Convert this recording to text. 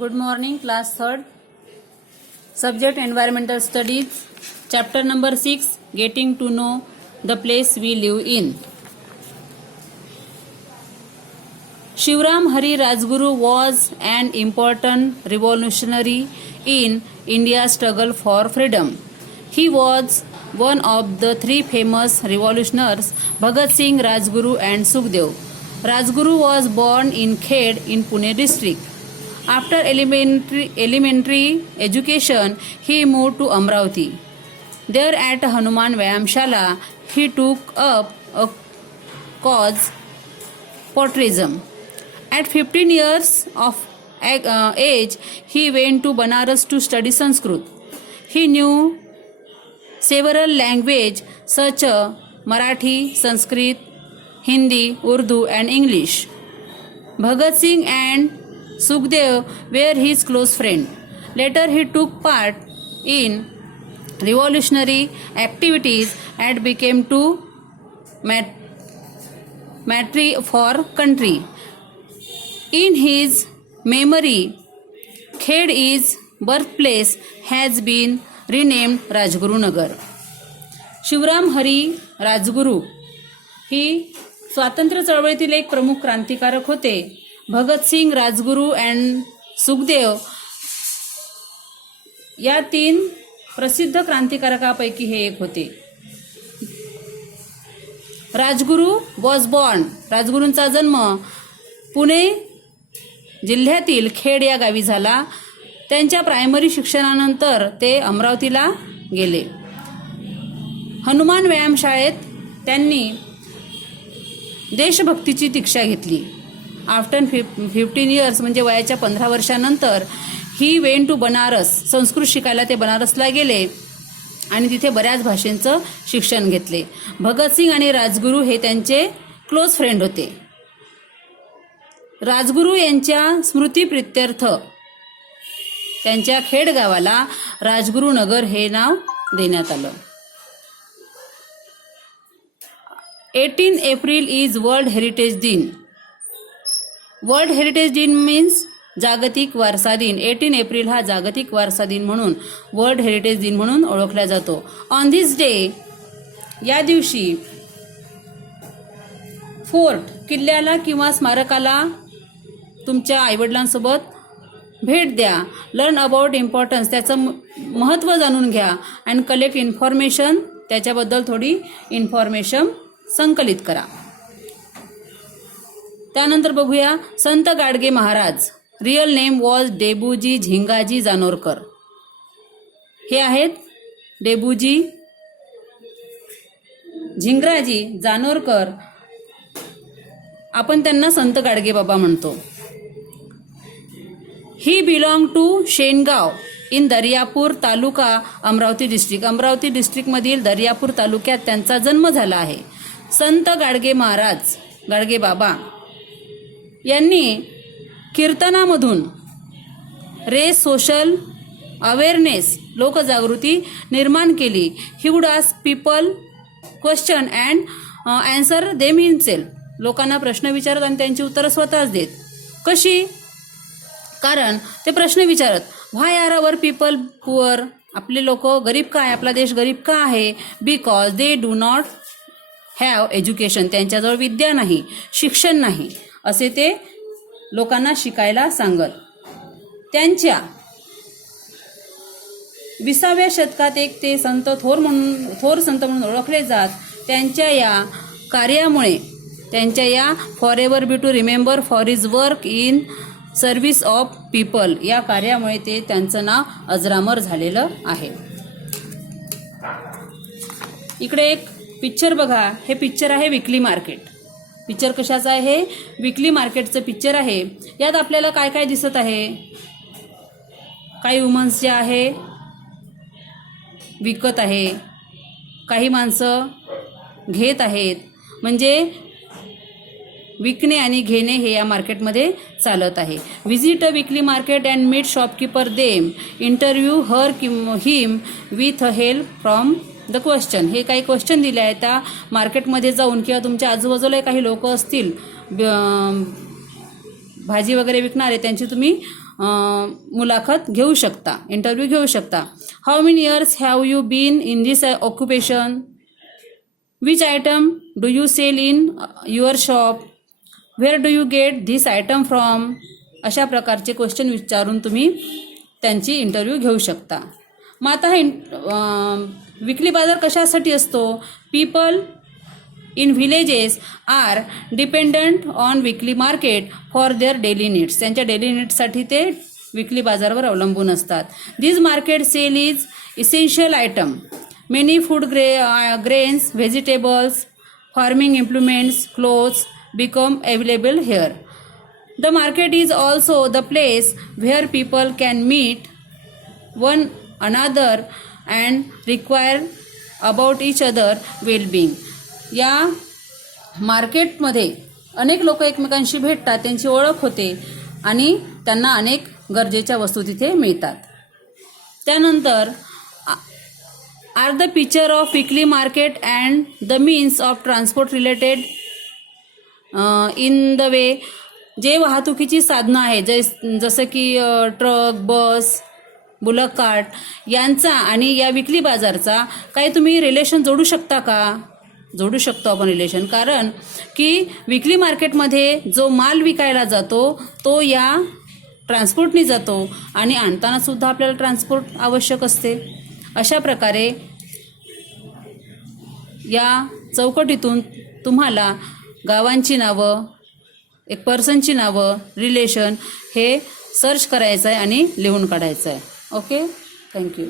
Good morning, class 3rd. Subject Environmental Studies. Chapter number 6, Getting to know the place we live in. Shivram Hari Rajguru was an important revolutionary in India's struggle for freedom. He was one of the three famous revolutionaries, Bhagat Singh, Rajguru and Sukhdev. Rajguru was born in Khed in Pune district. After elementary education, he moved to Amravati. There at Hanuman Vyayamshala, he took up a cause, portraitism. At 15 years of age, he went to Banaras to study Sanskrit. He knew several languages such as Marathi, Sanskrit, Hindi, Urdu and English. Bhagat Singh and Sukhdev were his close friends. Later he took part in revolutionary activities and became to martyr for country. In his memory, Khed birthplace has been renamed Rajguru Nagar. Shivram Hari Rajguru ही स्वातंत्र्य चळवळीतील एक प्रमुख क्रांतिकारक होते. Bhagat Singh, Rajguru and Sukhdev या तीन प्रसिद्ध क्रांतिकारकापैकी हे एक होते. Rajguru was born. राजगुरूंचा जन्म पुणे जिल्ह्यातील खेड या गावी झाला. त्यांच्या प्रायमरी शिक्षणानंतर ते अमरावतीला गेले. हनुमान व्यायामशाळेत त्यांनी देशभक्तीची दीक्षा घेतली. आफ्टर 15 इयर्स म्हणजे वयाच्या 15 वर्षानंतर he went to Banaras. Sanskrit शिकायला ते बनारसला गेले आणि तिथे बऱ्याच भाषांचं शिक्षण घेतले. भगतसिंग आणि राजगुरू हे त्यांचे क्लोज फ्रेंड होते. राजगुरू यांच्या स्मृतीप्रित्यर्थ त्यांच्या खेड गावाला राजगुरू नगर हे नाव देण्यात आलं. 18 एप्रिल इज वर्ल्ड हेरिटेज दिन. वर्ल्ड हेरिटेज दिन मीन्स जागतिक वारसा दिन. 18 एप्रिल हा जागतिक वारसा दिन म्हणून वर्ल्ड हेरिटेज दिन म्हणून ओळखला जातो. ऑन धिस डे, या दिवशी फोर्ट किल्ल्याला किंवा स्मारकाला तुमच्या आईवडिलांसोबत भेट द्या. लर्न अबाउट इम्पॉर्टन्स, त्याचं महत्त्व जाणून घ्या. अँड कलेक्ट इन्फॉर्मेशन, त्याच्याबद्दल थोडी इन्फॉर्मेशन संकलित करा. त्यानंतर बघूया Sant Gadge Maharaj. Real name was Debuji Zingaji Janorkar. हे आहेत डेबूजी झिंगराजी जानोरकर. आपण त्यांना संत गाडगे बाबा म्हणतो. He belong to Shengaon in Daryapur taluka, Amravati district. Amravati डिस्ट्रिक्टमधील दर्यापूर तालुक्यात त्यांचा जन्म झाला आहे. संत गाडगे महाराज, गाडगे बाबा यांनी कीर्तनामधून रेस सोशल अवेअरनेस, लोकजागृती निर्माण केली. He would ask people question and answer them himself. लोकांना प्रश्न विचारत आणि त्यांची उत्तरं स्वतःच देत. कशी? कारण ते प्रश्न विचारत, व्हाय आर अवर पीपल पुअर. आपले लोक गरीब का आहे, आपला देश गरीब का आहे? Because they do not have education. त्यांच्याजवळ विद्या नाही, शिक्षण नाही, असे ते लोकांना शिकायला सांगत. त्यांच्या 20व्या शतकात एक ते संत थोर संत म्हणून ओळखले जात. त्यांच्या या कार्यामुळे, त्यांच्या या forever be to remember for his work in service of people या कार्यामुळे ते त्यांचं नाव अजरामर झालेलं आहे. इकडे एक पिक्चर बघा. हे पिक्चर आहे विकली मार्केट. पिक्चर कशाचं आहे? विकली मार्केटचं पिक्चर आहे. यात आपल्याला काय काय दिसत आहे? काही वुमन्स जे आहे विकत आहे, काही माणसं घेत आहेत. म्हणजे विकणे आणि घेणे हे या मार्केटमध्ये चालत आहे. Visit a weekly market and meet shopkeeper them. Interview her him with help from the question. हे काही क्वेश्चन दिले आहेत. त्या मार्केटमध्ये जाऊन किंवा तुमच्या आजूबाजूला काही लोक असतील भाजी वगैरे विकणारे, त्यांची तुम्ही मुलाखत घेऊ शकता, इंटरव्ह्यू घेऊ शकता. How many years have you been in this occupation? Which item do you sell in your shop? Where do you get this item from? अशा प्रकारचे क्वेश्चन विचारून तुम्ही त्यांची इंटरव्ह्यू घेऊ शकता. मग आता हा विकली बाजार कशासाठी असतो? People in villages are dependent on weekly market for their daily needs. त्यांच्या डेली नीड्ससाठी ते विकली बाजारावर अवलंबून असतात. This market sell is essential item. Many food grains, vegetables, farming implements, clothes become available here. The market is also the place where people can meet one another and require about each other well-being. या मार्केटमध्ये अनेक लोक एकमेकांशी भेटतात, त्यांची ओळख होते आणि त्यांना अनेक गरजेच्या वस्तू तिथे मिळतात. त्यानंतर are the picture of weekly market and the means of transport related in the way. जे वाहतुकीची साधनं आहेत जसं की ट्रक, बस, बुलक कार्ट यांचा आणि या विकली बाजारचा काही तुम्ही रिलेशन जोडू शकता का? जोडू शकतो आपण रिलेशन, कारण की विकली मार्केटमध्ये जो माल विकायला जातो तो या ट्रान्सपोर्टनी जातो आणि आणताना सुद्धा आपल्याला ट्रान्सपोर्ट आवश्यक असते. अशा प्रकारे या चौकटीतून तुम्हाला गावांची नावं, एक पर्सनची नावं, रिलेशन हे सर्च करायचं आहे आणि लिहून काढायचं आहे. Okay, thank you.